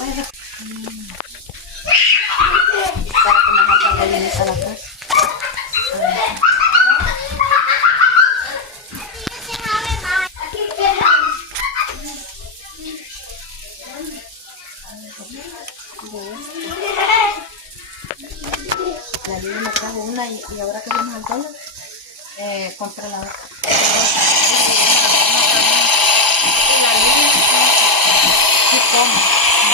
Para que me hagan gallinita a la casa. La niña me trajo una y ahora que vamos al dólar, compré la otra. Y la niña sí come,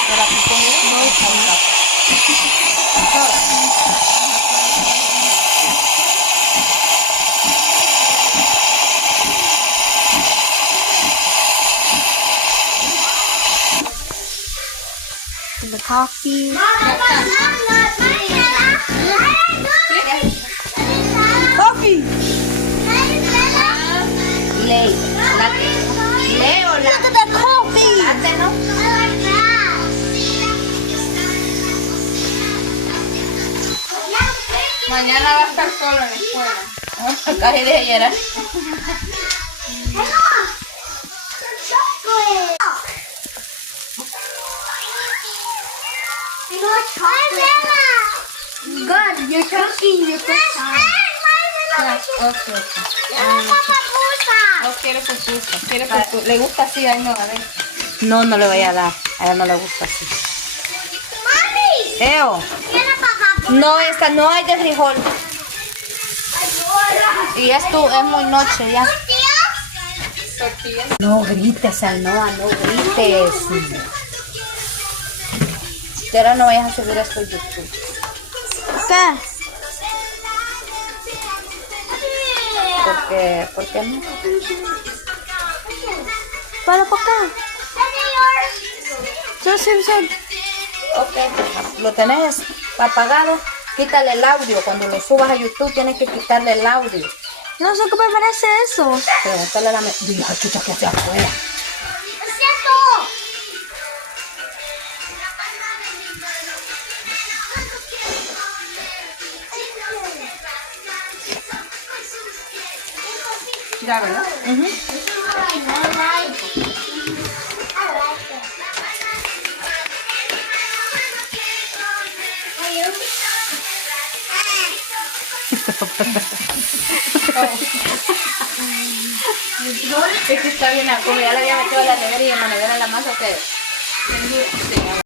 pero la que come no es tanta. The coffee. Coffee. Ley. Leo la. Look at the coffee. Latte, ¿no? Mañana va a estar solo en la escuela. Casi de ayer. God, you're talking your first time. Okay. No quiere pupusa. Quiere pupusa. Le gusta así, ay no, a ver. No, no le voy a dar. A ella no le gusta así. Eo. No, esta no hay de frijol. Y es muy noche ya. Tortillas. No grites, Alnoa, no grites. Y ahora no vayas a subir esto a YouTube. ¿Qué? ¿Por qué no? ¿Para acá? Ok, lo tenés apagado. Quítale el audio. Cuando lo subas a YouTube tienes que quitarle el audio. No sé qué me parece eso. Pregúntale a la Dile, chucha, que hacia afuera. Ya, ¿verdad? Es que está bien, como ya le había metido a la nevera y en la nevera la masa que